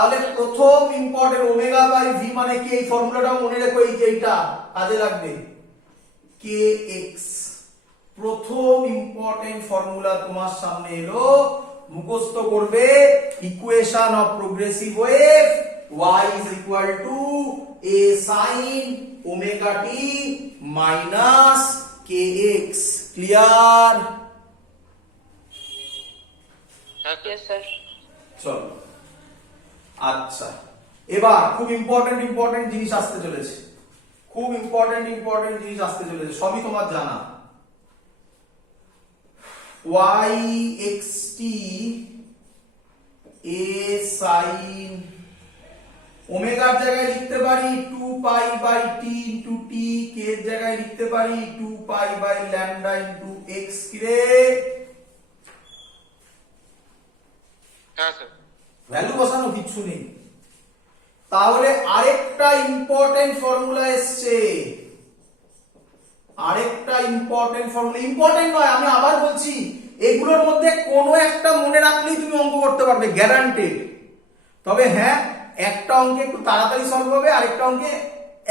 তাহলে প্রথম important omega by V মানে কি, এই ফর্মুলাটা মনে রেখো, এই যে এইটা কাজে লাগবে, কে এক্স। প্রথম ইম্পর্টেন্ট ফর্মুলা তোমার সামনে এলো, মুখস্থ করবে। Equation of progressive wave, y is equal to a sin omega t minus kx। Clear? Yes, sir. চলো, আচ্ছা এবার খুব ইম্পর্টেন্ট জিনিস আসতে চলেছে, খুব ইম্পর্টেন্ট জিনিস আসতে চলেছে, সবই তোমার জানা। y xt a sin ওমেগার জায়গায় লিখতে পারি 2 pi by t into t, k এর জায়গায় লিখতে পারি 2 pi by lambda into x। কি রে, হ্যাঁ স্যার। ভ্যালু বসানো কিছু নেই। তাহলে আরেকটা ইম্পর্টেন্ট ফর্মুলা এসছে, আরেকটা ইম্পর্টেন্ট ফর্মুলা। ইম্পর্টেন্ট নয়, আমি আবার বলছি, এগুলোর মধ্যে কোনো একটা মনে রাখলেই তুমি অঙ্ক করতে পারবে, গ্যারান্টেড। তবে হ্যাঁ, একটা অঙ্কে একটু তাড়াতাড়ি সলভ হবে, আরেকটা অঙ্কে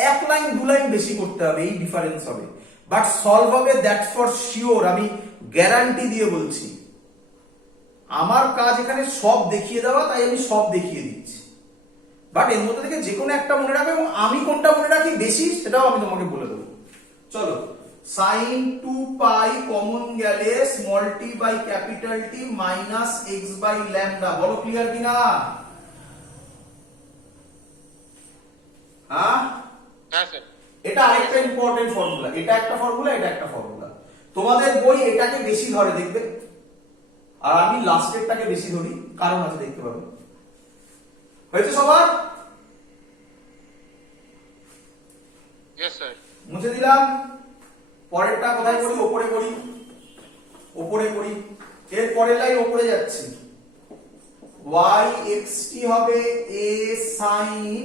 এক লাইন দু লাইন বেশি করতে হবে, এই ডিফারেন্স হবে, বাট সলভ হবে, দ্যাটস ফর শিওর, আমি গ্যারান্টি দিয়ে বলছি। আমার কাজ এখানে সব দেখিয়ে দেওয়া, তাই আমি সব দেখিয়ে দিচ্ছি, বাট এর মধ্যে থেকে যে কোনো একটা মনে রাখবে, এবং আমি কোনটা মনে রাখি বেশি সেটাও আমি তোমাকে বলে দেবো। চলো, sin 2 পাই কমন গেলে small t by capital T minus x by lambda. বলো ক্লিয়ার কিনা? হ্যাঁ হ্যাঁ স্যার। এটা আরেকটা ইম্পর্টেন্ট ফর্মুলা, এটা একটা ফর্মুলা, এটা একটা ফর্মুলা। তোমাদের বই এটাকে বেশি ধরে দেখবে, আর আমি লাস্টেরটাকে বেশি ধরি, কারণ আছে, দেখতে পাবে। হয়েছে সবার? Yes sir. মুছে দিলাম। পরেরটা কোথায় করি? ওপরে করি, ওপরে করি। এর পরের লাইন ওপরে যাচ্ছি। y xt হবে a sin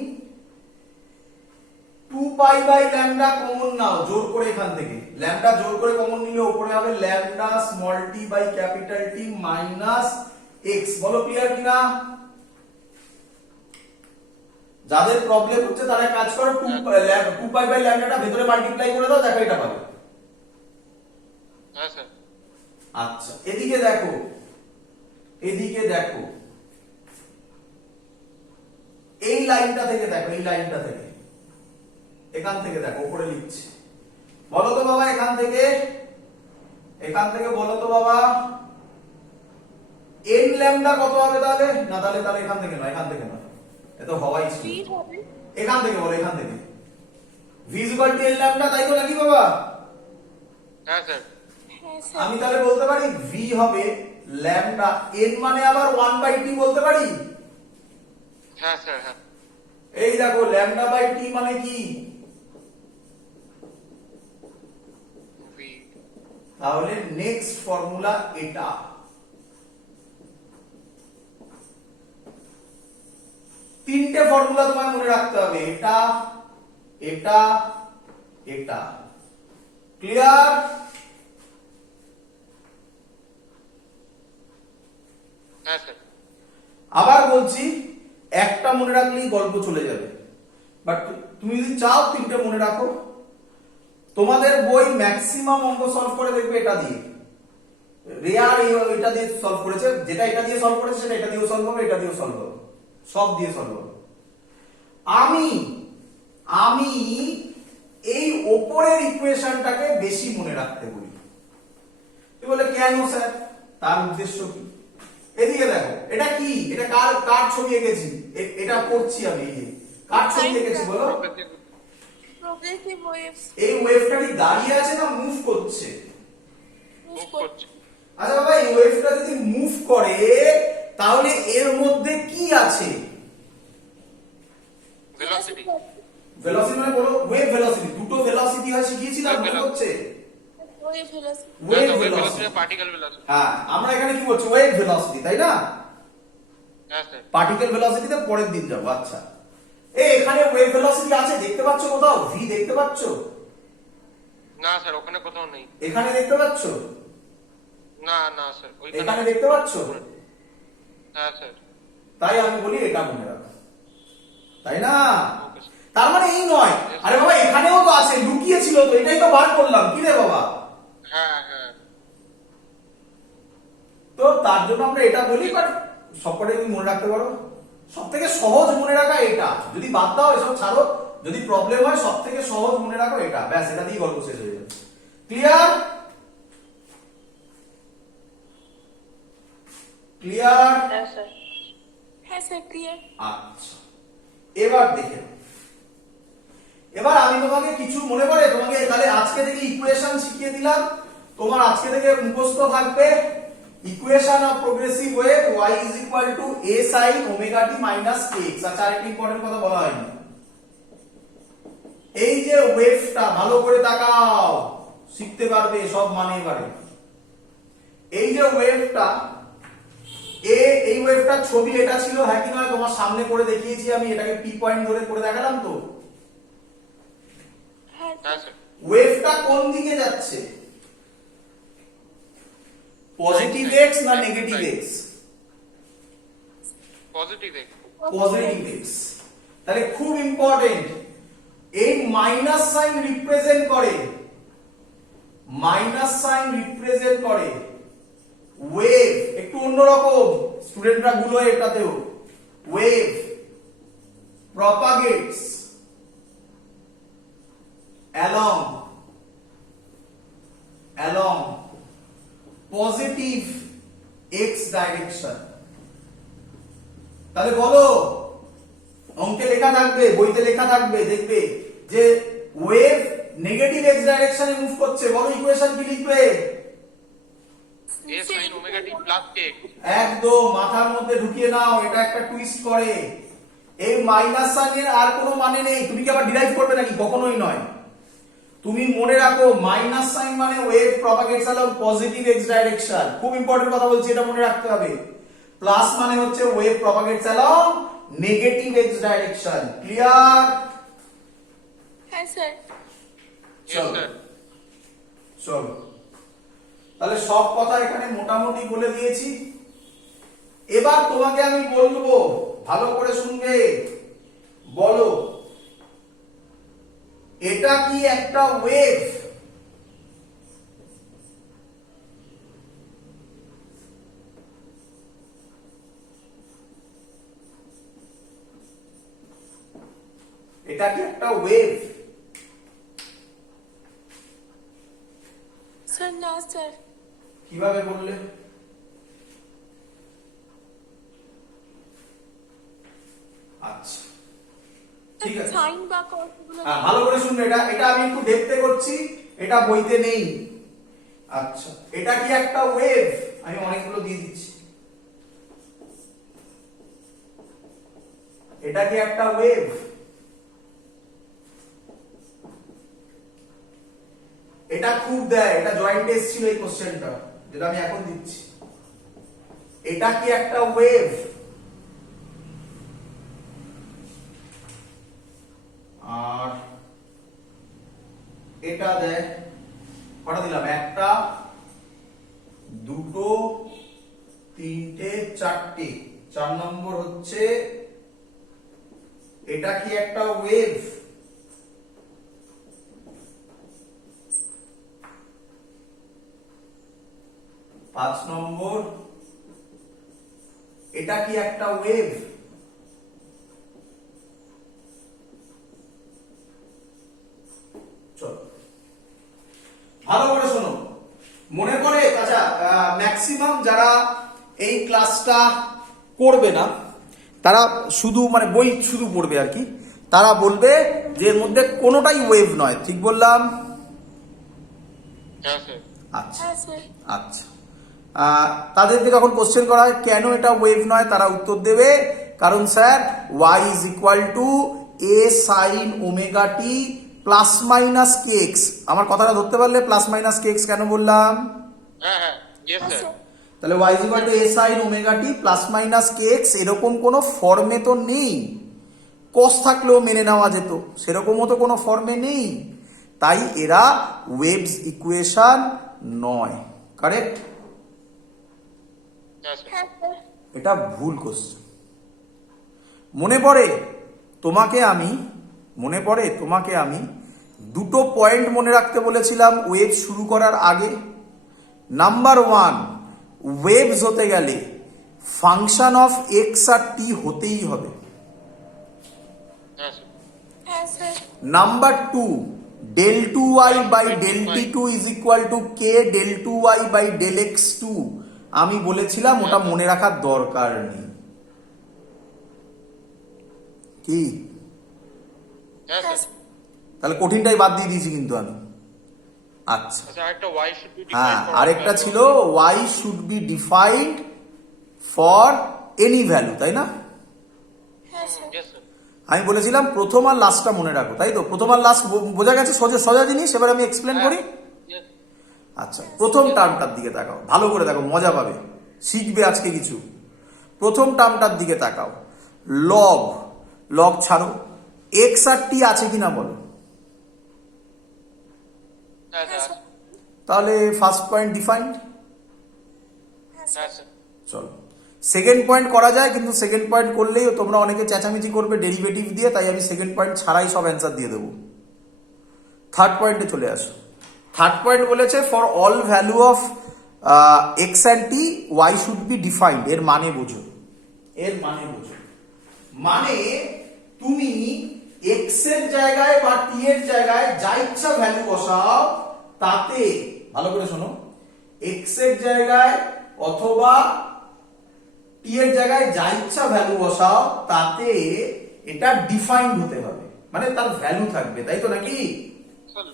2 pi by lambda, common নাও জোর করে, এখান থেকে ল্যামডা জোর করে কমন নিলে উপরে হবে lambda small t by capital T minus x। বলো ক্লিয়ার কিনা? যাদের প্রবলেম হচ্ছে তারা কাজ করো, 2 পাই বাই ল্যামডাটা ভেতরে মাল্টিপ্লাই করে দাও, দেখো এটা পাবে। হ্যাঁ স্যার। আচ্ছা, এদিকে দেখো, এদিকে দেখো, এই লাইনটা থেকে দেখো, এই লাইনটা থেকে, এখান থেকে দেখো, উপরে লিখছি। বলো তো বাবা, এখান থেকে, এখান থেকে বলো তো বাবা, n ল্যামডা কত হবে তাহলে? না তাহলে তাহলে এখান থেকে নয়, এখান থেকে নয়, এত হওয়াই ছিল। এখান থেকে বলো, এখান থেকে v equal to n lambda, তাই তো নাকি বাবা? হ্যাঁ স্যার। আমি তাহলে বলতে পারি v হবে ল্যামডা, n মানে আবার 1 বাই t বলতে পারি। হ্যাঁ স্যার। হ্যাঁ। এই দেখো, ল্যামডা বাই t মানে কি? ভি। তাহলে নেক্সট ফর্মুলা এটা। তিনটে ফর্মুলা তোমায় মনে রাখতে হবে, এটা, এটা, এটা। ক্লিয়ার? হ্যাঁ স্যার। আবার বলছি, একটা মনে রাখলেই গল্প চলে যাবে, বাট তুমি যদি চাও তিনটে মনে রাখো। তোমাদের বই ম্যাক্সিমাম অঙ্ক সলভ করে দেখবে এটা দিয়ে, রেয়ার এটা দিয়ে সলভ করেছে, যেটা এটা দিয়ে সলভ করেছে সেটা এটা দিয়েও সলভ হবে, এটা দিয়েও সলভ হবে, সব দিয়ে সলভ হবে। আমি আমি এই ওপরের ইকুয়েশনটাকে বেশি মনে রাখতে বলি। তুই বলে কেন স্যার? তার উদ্দেশ্য কি? এদিকে দেখো, এটা কি? এটা কার কার ছবি এঁকেছি? এটা করছি আমি, এই যে কার ছবি এঁকেছি বলো? Progressive waves. এই ওয়েভটা কি দাঁড়িয়ে আছে না মুভ করছে? মুভ করছে। আচ্ছা বাবা, এই ওয়েভটা যদি মুভ করে তাহলে এর মধ্যে কি আছে? ভেলোসিটি। ভেলোসিটি মানে বলো, ওয়েভ ভেলোসিটি। দুটো ভেলোসিটি হয় শিখিয়েছিলাম, মনে হচ্ছে? Wave velocity. Wave wave velocity, velocity, particle velocity. হ্যাঁ, আমরা এখানে কি বলছি? ওয়েভ ভেলোসিটি, তাই না? হ্যাঁ স্যার। পার্টিকেল ভেলোসিটিতে পরের দিন যাবো। আচ্ছা, এই এখানে ওয়েভ ভেলোসিটি আছে, দেখতে পাচ্ছ কোথাও? ভি দেখতে পাচ্ছ? না স্যার, ওখানে কোথাও নেই। এখানে দেখতে পাচ্ছ? না না স্যার, ওইখানে। এখানে দেখতে পাচ্ছ? হ্যাঁ স্যার। তাই আমি বলি এটা মনে রাখো। তাই না? Okay sir. তার মানে এই নয়, আরে বাবা এখানেও তো আছে, লুকিয়ে ছিল তো, এটাই তো বার করলাম, কি রে বাবা? হ্যাঁ হ্যাঁ তো তার জন্য আমরা এটা বলি, বাট সবকটাই তুমি মনে রাখতে পারো। সব থেকে সহজ মনে রাখা এটা, যদি বাদ দাও এসব ছাড়ো, যদি প্রবলেম হয় সব থেকে সহজ মনে রাখো এটা, ব্যাস এটা দিয়ে গল্প শেষ হয়ে যাবে। ক্লিয়ার? ক্লিয়ার? হ্যাঁ স্যার। হ্যাঁ স্যার, ক্লিয়ার। আচ্ছা, এবার দেখে নাও। এবার আমি তোমাকে কিছু মনে পড়ে তোমাকে তাহলে আজকে থেকে ইকুয়েশন শিখিয়ে দিলাম, তোমার আজকে থেকে মুখস্থ থাকবে equation of progressive wave y is equal to a sin omega t minus kx। আচ্ছা, আরেকটা ইম্পর্টেন্ট কথা বলা হয়নি, এই যে ওয়েভটা ভালো করে তাকাও, শিখতে পারবে সব মানে এবারে। এই যে ওয়েভটা এই ওয়েভটার ছবি এটা ছিল, হ্যাঁ কি নয়? তোমার সামনে করে দেখিয়েছি আমি, এটাকে পি পয়েন্ট ধরে করে দেখালাম তো। হ্যাঁ হ্যাঁ স্যার। ওয়েভটা কোন দিকে যাচ্ছে? পজিটিভ এক্স না নেগেটিভ এক্স? পজিটিভ দেখ। Positive x. তাহলে খুব ইম্পর্টেন্ট, এই মাইনাস সাইন রিপ্রেজেন্ট করে, মাইনাস সাইন রিপ্রেজেন্ট করে ওয়েভ। একটু অন্যরকম স্টুডেন্টরা গুলো এটাতেও, wave প্রপাগেটস along positive x direction। তাহলে বলো, অঙ্কে লেখা থাকবে, বইতে লেখা থাকবে, দেখবে যে ওয়েভ নেগেটিভ x ডাইরেকশনে মুভ করছে, বলো ইকুয়েশন কি লিখবে? a sin omega t plus kx। একদম মাথার মধ্যে ঢুকিয়ে নাও, এটা একটা টুইস্ট করে। এই মাইনাস সাইনের আর কোনো মানে নেই, তুমি কি আবার ডিরাইভ করবে নাকি? কখনোই নয়। তুমি মনে রাখো মাইনাস সাইন মানে wave propagates along positive x direction, খুব ইম্পর্টেন্ট কথা বলছি, এটা মনে রাখতে হবে। প্লাস মানে হচ্ছে wave propagates along negative x direction. Clear? হ্যাঁ স্যার। Yes sir. চলো, তাহলে সব কথা এখানে মোটামুটি বলে দিয়েছি। এবার তোমাকে আমি বলবো, ভালো করে শুনবে, বলো এটা কি একটা ওয়েভ? এটা কি একটা ওয়েভ? স্যার না স্যার। কিভাবে বললে? আচ্ছা, ঠিক আছে। সাইন বা কসগুলো হ্যাঁ, ভালো করে শুনবে, এটা এটা আমি একটু দেখতে করছি, এটা বইতে নেই। আচ্ছা, এটা কি একটা ওয়েভ? আমি অনেকগুলো দিয়ে দিচ্ছি। এটা কি একটা ওয়েভ? এটা খুব দেয়, এটা জয়েন্ট টেস্ট ছিল এই কোশ্চেনটা, যেটা আমি এখন দিচ্ছি। এটা কি একটা ওয়েভ? আর এটা দেয়, কটা দিলাম? একটা, দুটো, তিনটে, চারটে। 4 নম্বর হচ্ছে এটা কি একটা ওয়েভ? পাঁচ নম্বর, এটা কি একটা ওয়েভ? চলো ভালো করে শোনো, মনে করে। আচ্ছা, ম্যাক্সিমাম যারা এই ক্লাসটা করবে না, তারা শুধু মানে বই শুধু পড়বে আর কি, তারা বলবে যে এর মধ্যে কোনোটাই ওয়েভ নয়, ঠিক বললাম? হ্যাঁ স্যার। আচ্ছা হ্যাঁ স্যার। আচ্ছা, তাদেরকে যখন কোশ্চেন করা হয় কেন এটা ওয়েভ নয়, তারা উত্তর দেবে কারণ sir y is equal to a sin omega t plus minus kx। আমার কথাটা ধরতে পারলে? প্লাস মাইনাস kx কেন বললাম? হ্যাঁ হ্যাঁ ইয়েস হ্যাঁ স্যার। স্যার। তাহলে y is equal to a sin omega t plus minus kx এরকম কোনো ফর্মে তো নেই। cos থাকলেও মেনে নেওয়া যেত, সেরকমও তো কোনো ফর্মে নেই, তাই এরা ওয়েভস ইকুয়েশন নয়। কারেক্ট? হ্যাঁ স্যার। হ্যাঁ স্যার। এটা ভুল কোশ্চেন। মনে পড়ে তোমাকে আমি মনে পড়ে তোমাকে আমি দুটো পয়েন্ট মনে রাখতে বলেছিলাম ওয়েভ শুরু করার আগে। নাম্বার ওয়ান, ওয়েভস হতে গেলে ফাংশন অফ এক্স আর টি হতেই হবে। হ্যাঁ স্যার হ্যাঁ sir number two, del two Y by del T two is equal to K del two Y by del X two. আমি বলেছিলাম ওটা মনে রাখার দরকার নেই। কি হ্যাঁ হ্যাঁ স্যার তাহলে কঠিনটাই বাদ দিয়ে দিয়েছি কিন্তু আমি। আচ্ছা, আচ্ছা আরেকটা y should be হ্যাঁ, defined for আরেকটা all ছিল why should be defined for any value, তাই না? হ্যাঁ স্যার yes sir আমি বলেছিলাম প্রথম আর লাস্টটা মনে রাখো, তাই তো? প্রথম আর লাস্ট বোঝা গেছে, সোজা সোজা জিনিস। এবার আমি এক্সপ্লেন করি। yes আচ্ছা, প্রথম টার্মটার দিকে তাকাও, ভালো করে দেখো, মজা পাবে, শিখবে আজকে কিছু। প্রথম টার্মটার দিকে তাকাও, লগ, লগ ছাড়ো, এক্স আর টি আছে কিনা বলো। হ্যাঁ হ্যাঁ স্যার স্যার তাহলে ফার্স্ট পয়েন্ট ডিফাইন্ড। হ্যাঁ হ্যাঁ স্যার স্যার চলো, সেকেন্ড পয়েন্ট করা যায়, কিন্তু সেকেন্ড পয়েন্ট করলেই তোমরা অনেকে চেঁচামেচি করবে ডেরিভেটিভ দিয়ে, তাই আমি সেকেন্ড পয়েন্ট ছাড়াই সব অ্যান্সার দিয়ে দেবো। থার্ড পয়েন্টে চলে আসো। থার্ড পয়েন্ট বলেছে for all value of x and T why should be defined. এর মানে বোঝো, এর মানে বোঝো। মানে তুমি এক্স এর জায়গায় বা টি এর জায়গায় যা ইচ্ছা ভ্যালু বসাও, তাতে, ভালো করে শোনো, এক্স এর জায়গায় অথবা টি এর জায়গায় যা ইচ্ছা ভ্যালু বসাও, তাতে এটা ডিফাইন্ড হতে হবে, মানে তার ভ্যালু থাকবে, তাই তো নাকি? স্যার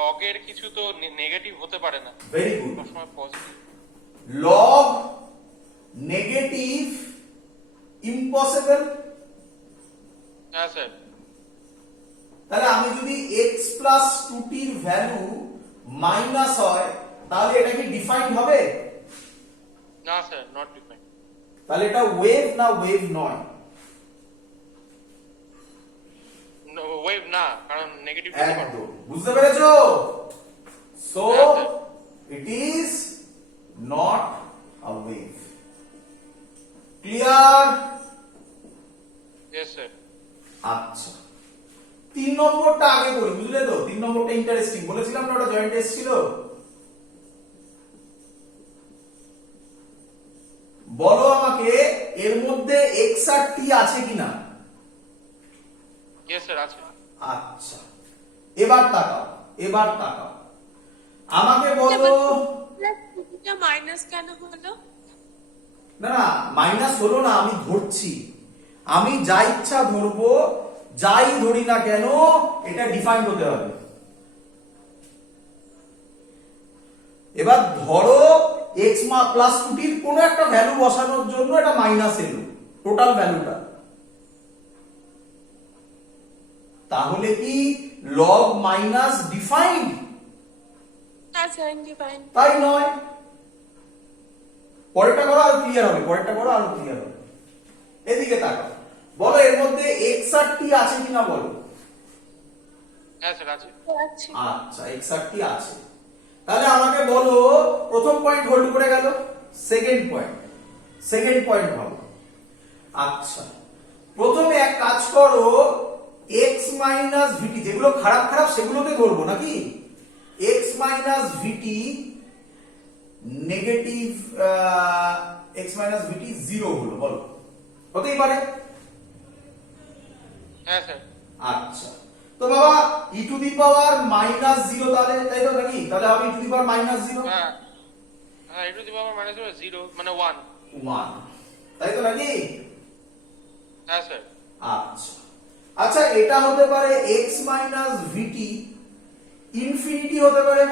লগের কিছু তো নেগেটিভ হতে পারে না, ভেরি গুড। সবসময় পজিটিভ। Log negative impossible. হ্যাঁ স্যার তাহলে আমি যদি এক্স প্লাস টু টির ভ্যালু মাইনাস হয়, তাহলে এটা কি ডিফাইন্ড হবে? না স্যার নট ডিফাইন্ড। তাহলে এটা ওয়েভ না ওয়েভ নয়? ওয়েভ না, কারণ নেগেটিভ একদম, বুঝতে পেরেছো? সো হ্যাঁ, sir. It is not a wave. Clear? Yes sir আচ্ছা, 3 নম্বরটা আগে করি, বুঝলে তো? 3 নম্বরটা ইন্টারেস্টিং, বলেছিলাম না ওটা জয়েন্ট টেস্ট ছিল। বলো আমাকে এর মধ্যে এক্স আর টি আছে কিনা। ইয়েস স্যার আছে। আচ্ছা, এবার তাকাও, এবার তাকাও, আমাকে বলো। এটা মাইনাস কেন হলো? না না, মাইনাস হলো না, আমি ধরছি, আমি যা ইচ্ছা ধরবো, যাই ধরি না কেন, এটা ডিফাইন্ড হতে হবে। এবার ধরো এক্স প্লাস টু টির কোন একটা ভ্যালু বসানোর জন্য এটা মাইনাস এলো, টোটাল ভ্যালুটা, তাহলে কি লগ মাইনাস ডিফাইন্ড? না স্যার ডিফাইন। তাই নয়। পরেরটা করো আর ক্লিয়ার হবে, পরেরটা করো আর ক্লিয়ার হবে। এদিকে তাকাও, বলো এর মধ্যে এক্স আর টি আছে কিনা বলো। হ্যাঁ স্যার আছে। আচ্ছা আচ্ছা, এক্স আর টি আছে। তাহলে আমাকে বলো, প্রথম পয়েন্ট হোল্ড করে গেল, সেকেন্ড পয়েন্ট, সেকেন্ড পয়েন্ট ভাবো। আচ্ছা, প্রথমে এক কাজ করো, এক্স মাইনাস ভিটি, যেগুলো খারাপ খারাপ সেগুলোকে ধরবো নাকি। এক্স মাইনাস ভিটি নেগেটিভ, এক্স মাইনাস ভিটি 0 হলো, বলো, হতেই পারে। হ্যাঁ স্যার আচ্ছা, তো বাবা ই টু দি পাওয়ার মাইনাস 0, তাহলে তাই তো নাকি? তাহলে হবে e to the power minus 0। হ্যাঁ হ্যাঁ e to the power minus 0 মানে 1। 1, তাই তো নাকি? হ্যাঁ স্যার আচ্ছা আচ্ছা, এটা হতে পারে এক্স মাইনাস ভিটি ইনফিনিটি হতে পারে,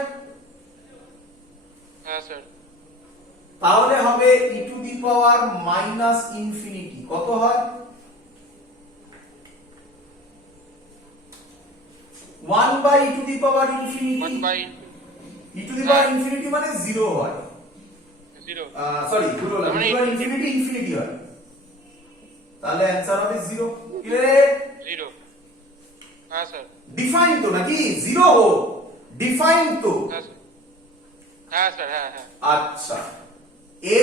হ্যাঁ স্যার তাহলে হবে e to the power minus infinity. কত হয়? 1 by e to the power 1 infinity. by e to the power infinity মানে 0 হয়, 0। সরি ভুল হলো, মানে ইনফিনিটি ইনফিনিটি হয়, তাহলে অ্যানসার হবে 0। ক্লিয়ার? 0। হ্যাঁ স্যার ডিফাইন তো নাকি? 0 হো, ডিফাইন তো। হ্যাঁ স্যার হ্যাঁ স্যার হ্যাঁ হ্যাঁ আচ্ছা,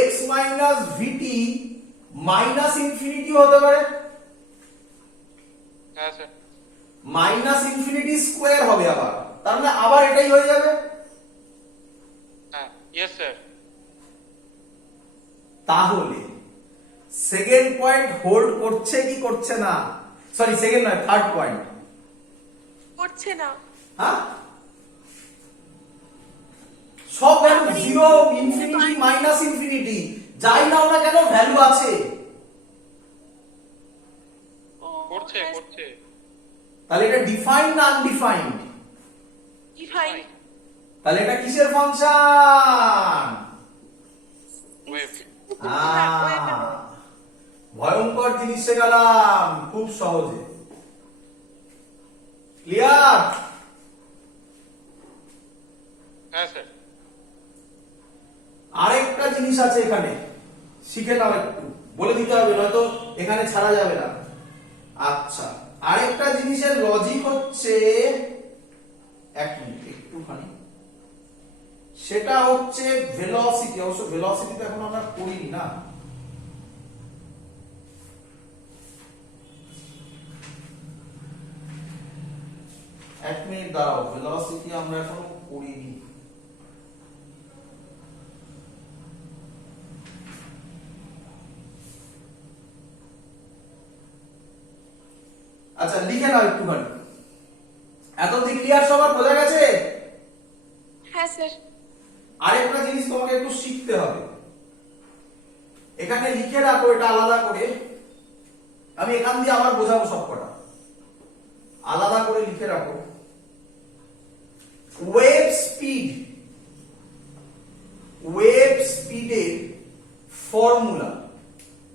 x মাইনাস ভিটি মাইনাস ইনফিনিটি হতে পারে, হ্যাঁ স্যার মাইনাস ইনফিনিটি স্কোয়ার হবে আবার, তার মানে আবার এটাই হয়ে যাবে। হ্যাঁ ইয়েস স্যার তাহলে সেকেন্ড পয়েন্ট হোল্ড করছে কি করছে না? সরি সেকেন্ড নয়, থার্ড পয়েন্ট। করছে না। হ্যাঁ, সব value zero, infinity, minus infinity, যাই নাও না কেন ভ্যালু আছে। ও করছে করছে তাহলে এটা ডিফাইন্ড না আনডিফাইন্ড? ডিফাইন। তাহলে এটা কিসের ফাংশন? ওয়েভ ভয়ঙ্কর জিনিসে গেলাম খুব সহজে। ক্লিয়ার? হ্যাঁ স্যার আরেকটা জিনিস আছে এখানে, শিখে নাও একটু, বলে দিতে হবে নয়তো এখানে ছাড়া যাবে না। আচ্ছা, আরেকটা জিনিসের লজিক হচ্ছে, এক মিনিট একটুখানি, সেটা হচ্ছে ভেলোসিটি। অবশ্য ভেলোসিটি এখন আমরা করিনি না, এক মিনিট দাঁড়াও, ভেলোসিটি আমরা এখনো করিনি। আচ্ছা লিখে নাও একটুখানি। এতদিন ক্লিয়ার, সবার বোঝা গেছে? হ্যাঁ স্যার। আরেকটা জিনিস তোমাকে একটু শিখতে হবে, এখানে লিখে রাখো এটা আলাদা করে, আমি এখান দিয়ে আবার বোঝাবো সবকটা, আলাদা করে লিখে রাখো। ওয়েভ স্পিডের ফর্মুলা,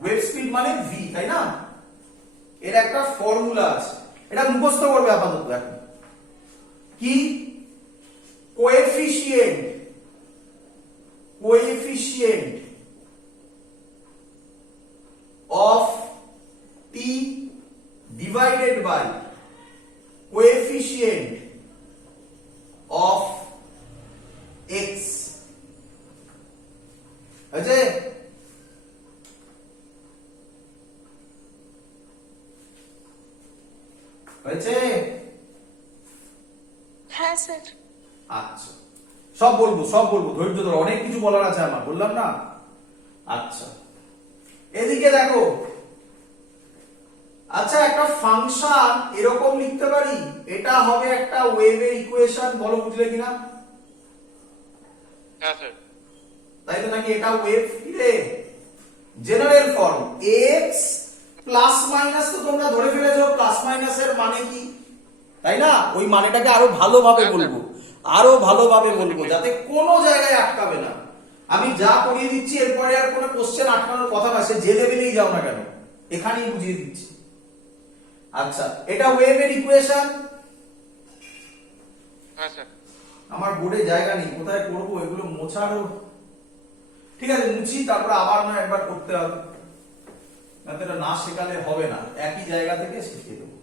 ওয়েভ স্পিড মানে ভি, তাই না? এর একটা ফর্মুলা আছে, এটা মুখস্থ করবে আপাতত এখন। কি? Coefficient of t divided by coefficient of x আছে? হয়েছে? হ্যাঁ স্যার। আচ্ছা, সব বলবো ধৈর্য ধরো, অনেক কিছু বলার আছে আমার, বললাম না? আচ্ছা এদিকে দেখো, আচ্ছা একটা ফাংশন এরকম লিখতে পারি, এটা হবে একটা ওয়েভের ইকুয়েশন, বলো বুঝলে কিনা? হ্যাঁ স্যার তাই তো নাকি? এটা ওয়েভ কি রে? General form x plus minus, তো তোমরা ধরে ফেলেছো প্লাস মাইনাসের মানে কি, তাই না? ওই মানেটাকে আরো ভালোভাবে বলবো, যাতে কোনো জায়গায় আটকাবে না। আমি যা পড়িয়ে দিচ্ছি এরপরে আর কোনো কোশ্চেন আটকানোর কথা না, সে যে লেভেলেই যাও না কেন, এখানেই বুঝিয়ে দিচ্ছি। আচ্ছা, এটা ওয়েভের ইকুয়েশন। হ্যাঁ স্যার আমার বোর্ডে জায়গা নেই, কোথায় করবো এগুলো মোছারও? ঠিক আছে মুছি, তারপরে আবার না একবার করতে হবে, এটা না শেখালে হবে না, একই জায়গা থেকে শিখিয়ে দেবো।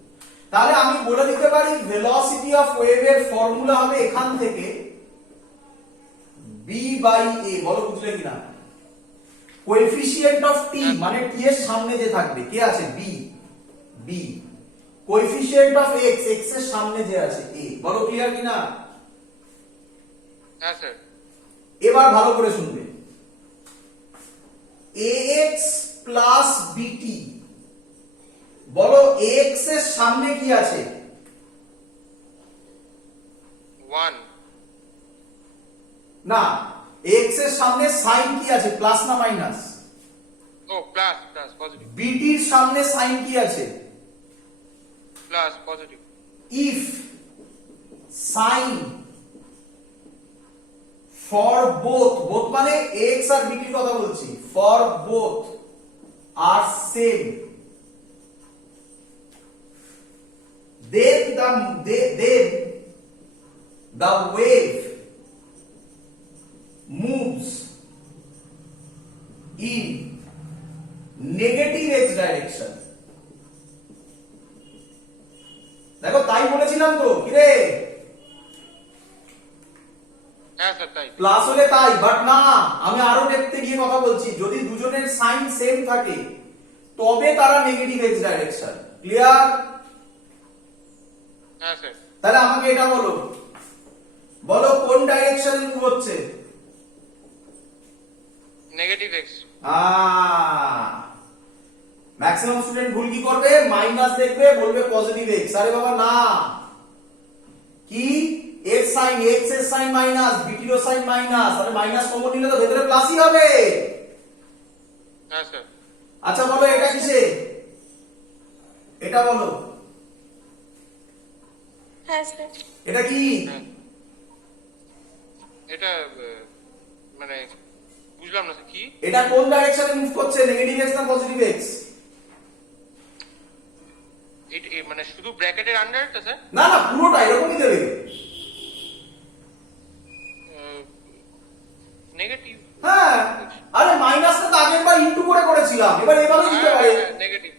তাহলে আমি বলে দিতে পারি ভেলোসিটি অফ ওয়েভের ফর্মুলা হবে এখান থেকে b বাই a, বলো বুঝলে কিনা? কোএফিসিয়েন্ট অফ t মানে t এর সামনে যে থাকবে, কে আছে? b। Coefficient of x, x এর সামনে যে আছে a, বলো ক্লিয়ার কিনা? হ্যাঁ স্যার এবার ভালো করে শুনবে, ax প্লাস bt, বলো ax এর সামনে কি আছে? 1 না, x এর সামনে সাইন কি আছে, প্লাস না মাইনাস? ও প্লাস প্লাস পজিটিভ, bt এর সামনে সাইন কি আছে? Plus positive. if sin for both মানে x আর bt এর কথা বলছি, for both are same, then the wave moves in negative x direction। দেখো তাই বলেছিলাম তো, কি রে? হ্যাঁ স্যার তাই। প্লাস হলে তাই, বাট না, আমি আরো দেখতে গিয়ে কথা বলছি, যদি দুজনের সাইন সেম থাকে তবে তারা নেগেটিভ এক্স ডাইরেকশন। ক্লিয়ার? হ্যাঁ স্যার তাহলে আমাকে এটা বলো, বলো কোন ডাইরেকশনে মুভ হচ্ছে? নেগেটিভ এক্স ম্যাক্সিমাম স্টুডেন্ট ভুল কি করবে? মাইনাস দেখবে, বলবে পজিটিভ এক্স। আরে বাবা না, কি এক্স সাইন, এক্স এর সাইন মাইনাস, বিটির সাইন মাইনাস, আরে মাইনাস কমন নিলে তো ভেতরে প্লাসই হবে। হ্যাঁ স্যার আচ্ছা বলো এটা কিসে? এটা বলো, হ্যাঁ স্যার এটা কি? হ্যাঁ এটা মানে বুঝলাম না স্যার কি এটা কোন ডাইরেকশনে মুভ করছে? নেগেটিভ এক্স না পজিটিভ এক্স? এটা মানে শুধু ব্র্যাকেটের আন্ডারটা স্যার না না, পুরোটা এরকমই দেবে। নেগেটিভ হ্যাঁ, আরে মাইনাসটা তো আগের বার ইনটু করে করেছিলাম, এবার এভাবে দিতে পারে। নেগেটিভ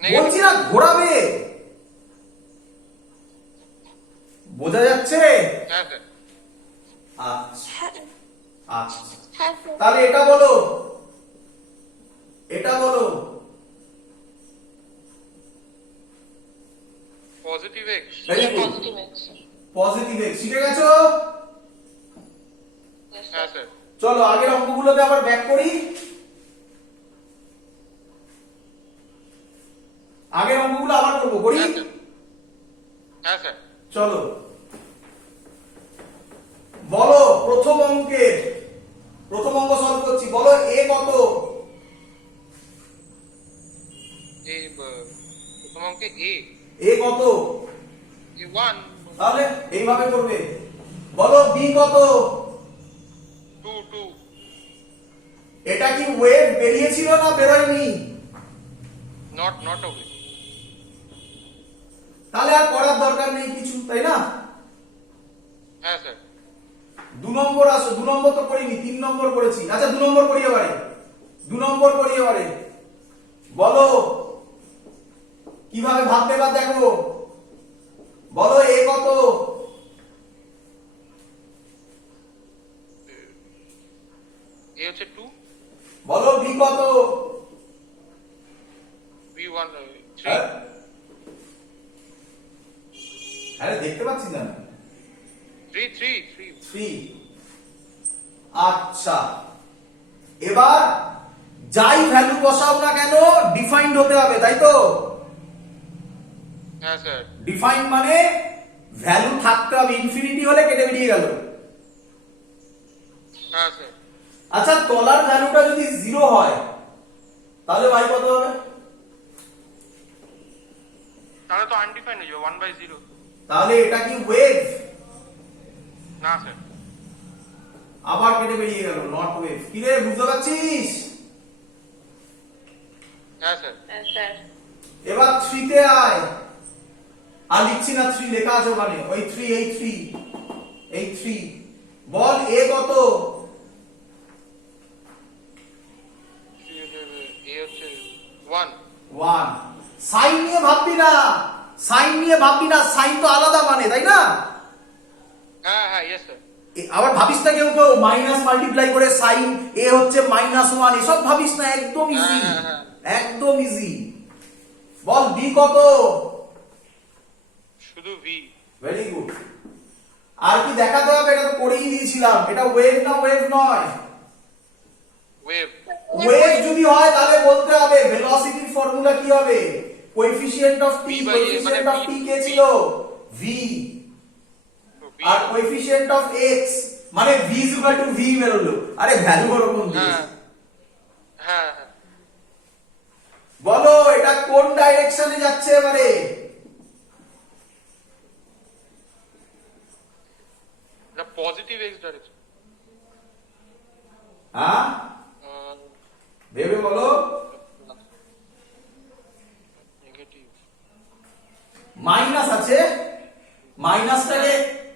বলছি না ঘোরাবে, বোঝা যাচ্ছে? হ্যাঁ স্যার আচ্ছা হ্যাঁ আচ্ছা, হ্যাঁ স্যার তাহলে এটা বলো, এটা বলো। Positive x positive x positive x, শিখে গেছো? হ্যাঁ স্যার চলো আগের অঙ্কগুলোতে আবার ব্যাক করি। আগের অঙ্কগুলো আবার করবো, করি? হ্যাঁ স্যার হ্যাঁ স্যার চলো বলো, প্রথম অঙ্ক সলভ করছি, বলো এ কত? এই প্রথম অঙ্কে এ কত? এ 1 তাহলে এইভাবে করবে। বলো বি কত? 2 2 এটা কি ওয়েভ বেরিয়েছিল না বেরোয়নি? নট ওকে তাহলে আর করার দরকার নেই কিছু, তাই না? হ্যাঁ স্যার 2 নম্বর আসো, 2 নম্বর তো করিনি, 3 নম্বর করেছি। আচ্ছা 2 নম্বর করি এবারে, 2 নম্বর করি এবারে। বলো কিভাবে ভাবতে পার, দেখো বলো এ কত? এ হচ্ছে 2 বলো বি কত? বি 1 হ্যাঁ? 3 আরে দেখতে পাচ্ছি না। 3 3 3। আচ্ছা, এবার যাই ভ্যালু বসাও না কেন ডিফাইন্ড হতে হবে, তাই তো? হ্যাঁ স্যার ডিফাইন্ড মানে ভ্যালু থাকতে হবে, ইনফিনিটি হলে কেটে বেরিয়ে গেল। হ্যাঁ স্যার আচ্ছা তলার ভ্যালুটা যদি 0 হয় তাহলে y কত হবে? তাহলে তো আনডিফাইন্ড হয়ে যাবে 1/0 তাহলে এটা কি ওয়েভ? না স্যার আবার কেটে বেরিয়ে গেল, নট ওয়েভ। কি রে, বুঝতে পারছিস? হ্যাঁ স্যার হ্যাঁ স্যার এবার 3 তে আয়। আর লিখছি না, 3 লেখা আছে ওখানে, ওই 3, এই 3 বল এ কত? এ হচ্ছে 1 1। সাইন নিয়ে ভাববি না, সাইন নিয়ে ভাববি না, সাইন তো আলাদা মানে, তাই না? হ্যাঁ হ্যাঁ ইয়েস স্যার আবার ভাবিস না কেউ কেউ মাইনাস মাল্টিপ্লাই করে সাইন এ হচ্ছে -1, এসব ভাবিস না, একদম ইজি, হ্যাঁ, হ্যাঁ। একদম ইজি। বল বি কত? শুধু ভি ভেরি গুড। আর কি দেখাতে হবে? এটা তো করেই দিয়েছিলাম। এটা ওয়েভ না ওয়েভ নয়? ওয়েভ ওয়েভ যদি হয় তাহলে বলতে হবে ভেলোসিটির ফর্মুলা কি হবে? Coefficient of T, V/A, coefficient of মানে টি V- কে ছিল? ভি। ভি আর কোএফিসিয়েন্ট অফ এক্স মানে v v বেরোলো। আরে ভ্যালু ওরকম দিস। হ্যাঁ হ্যাঁ হ্যাঁ বলো এটা কোন ডাইরেকশনে যাচ্ছে এবারে? এটা পজিটিভ এক্স ডাইরেকশন হ্যাঁ ভেবে বলো। নেগেটিভ মাইনাস আছে, মাইনাসটাকে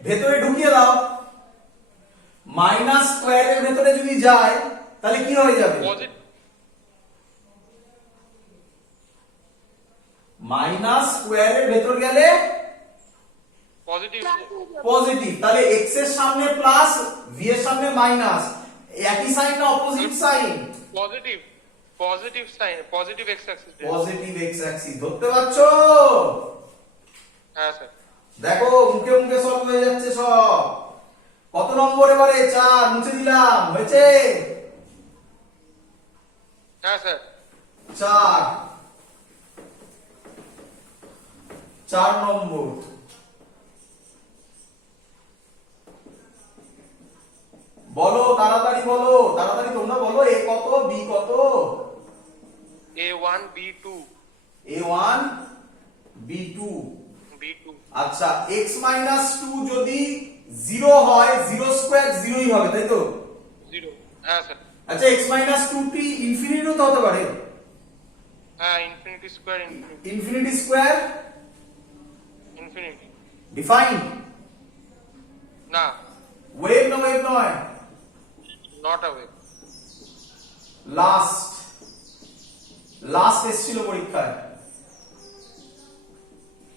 ভেতরে ঢুকিয়ে দাও। মাইনাস স্কোয়ারের ভেতরে যদি যায় তাহলে কি হয়ে যাবে? পজিটিভ মাইনাস স্কোয়ারের ভেতর গেলে পজিটিভ পজিটিভ, তাহলে এক্স এর সামনে প্লাস, ভি এর সামনে মাইনাস, একই সাইন না opposite sign? Positive positive sign positive X axis positive X axis, ধরতে পারছো? হ্যাঁ স্যার দেখো মুখে মুখে সলভ হয়ে যাচ্ছে সব। কত নম্বর এবারে? 4 মুছে দিলাম, হয়েছে? হ্যাঁ স্যার 4 4 নম্বর। বলো তাড়াতাড়ি বলো, তাড়াতাড়ি তোমরা বলো। এ কত, বি কত? A1 B2 a1 b2। B2 আচ্ছা x মাইনাস 2 যদি 0 হয়, 0 স্কয়ার 0ই হবে, তাই তো? 0 হ্যাঁ স্যার আচ্ছা x মাইনাস 2টি ইনফিনিটিও তো হতে পারে। হ্যাঁ infinity square infinity infinity square infinity defined. না ওয়েভ না ওয়েভ নয়? নট আ ওয়েভ লাস্ট এসেছিল পরীক্ষায়।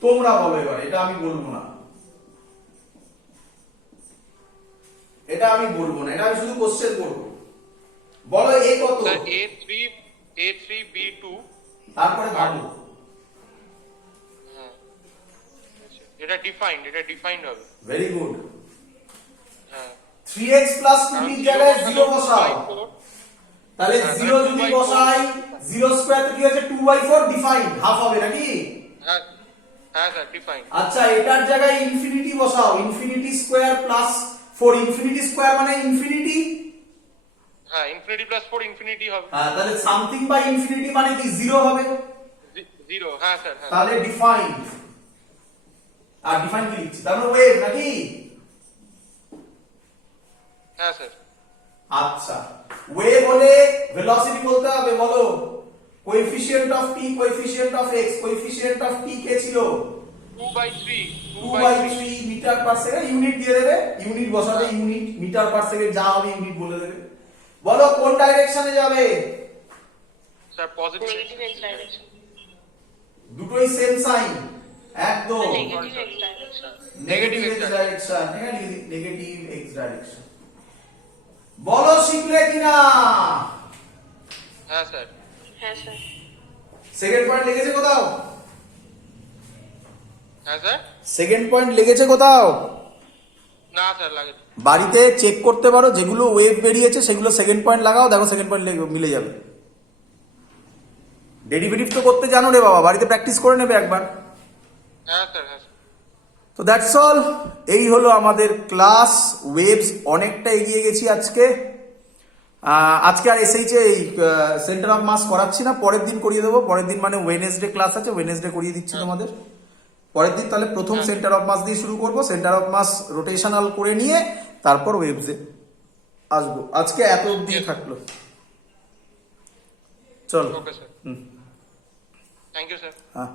তোমরা বলো এবার, এটা আমি বলবো না, এটা আমি বলবো না, এটা আমি শুধু কোশ্চেন করবো। বলো এ কত? স্যার A3 B2 তারপরে ভাবো। হ্যাঁ এটা ডিফাইন্ড হবে। Very good. হ্যাঁ 3x প্লাস 2 এর জায়গায় 0 বসাও। তাহলে হ্যাঁ, 0 তাহলে যদি 2/4 বসাই, 0 স্কয়ার কি হচ্ছে? 2/4 ডিফাইন্ড, হাফ হবে নাকি? হ্যাঁ হ্যাঁ স্যার ডিফাইন্ড আচ্ছা এটার জায়গায় ইনফিনিটি বসাও। Infinity square plus 4। Infinity square মানে ইনফিনিটি। হ্যাঁ ইনফিনিটি প্লাস 4 ইনফিনিটি হবে। হ্যাঁ তাহলে সামথিং বাই ইনফিনিটি মানে কি? 0 হবে। 0 হ্যাঁ স্যার হ্যাঁ তাহলে ডিফাইন্ড। আর ডিফাইন কি লিখছি? তার মানে ওয়েভ নাকি? হ্যাঁ স্যার আচ্ছা ওয়েভ হলে ভেলোসিটি বলতে হবে। বলো coefficient of t, coefficient of x. Coefficient of t কে ছিল? 2/3 2/3 মিটার পার সেকেন্ড। ইউনিট দিয়ে দেবে, ইউনিট বসাবে, ইউনিট মিটার পার সেকেন্ড যা হবে ইউনিট বলে দেবে। বলো কোন ডাইরেকশনে যাবে? Sir positive negative x direction. দুটোই সেম সাইন, একদম। Negative x direction. Negative x direction, negative x direction. বলো শিখলে কিনা? হ্যাঁ স্যার হ্যাঁ স্যার। সেকেন্ড পয়েন্ট লেগেছে কোথাও? হ্যাঁ স্যার সেকেন্ড পয়েন্ট লেগেছে কোথাও? না স্যার লাগে বাড়িতে চেক করতে পারো, যেগুলো ওয়েভ বেরিয়েছে সেগুলো সেকেন্ড পয়েন্ট লাগাও, দেখো সেকেন্ড পয়েন্ট মিলে যাবে। ডেরিভেটিভ তো করতে জানো রে বাবা, বাড়িতে প্র্যাকটিস করে নেবে একবার। হ্যাঁ স্যার হ্যাঁ স্যার তো দ্যাটস অল। এই হলো আমাদের ক্লাস। ওয়েভস অনেকটা এগিয়ে গেছি আজকে। আজকে আর এসএইচে এই সেন্টার অফ মাস করাচ্ছি না, পরের দিন করিয়ে দেবো। পরের দিন মানে ওয়েনেসডে ক্লাস আছে, ওয়েনেসডে করিয়ে দিচ্ছি তোমাদের পরের দিন। তাহলে প্রথম সেন্টার অফ মাস দিয়ে শুরু করব। সেন্টার অফ মাস রোটেশনাল করে নিয়ে তারপর ওয়েভসে আসবো। আজকে এত অবধি থাকলো, চলো। Okay sir hmm, thank you sir হ্যাঁ।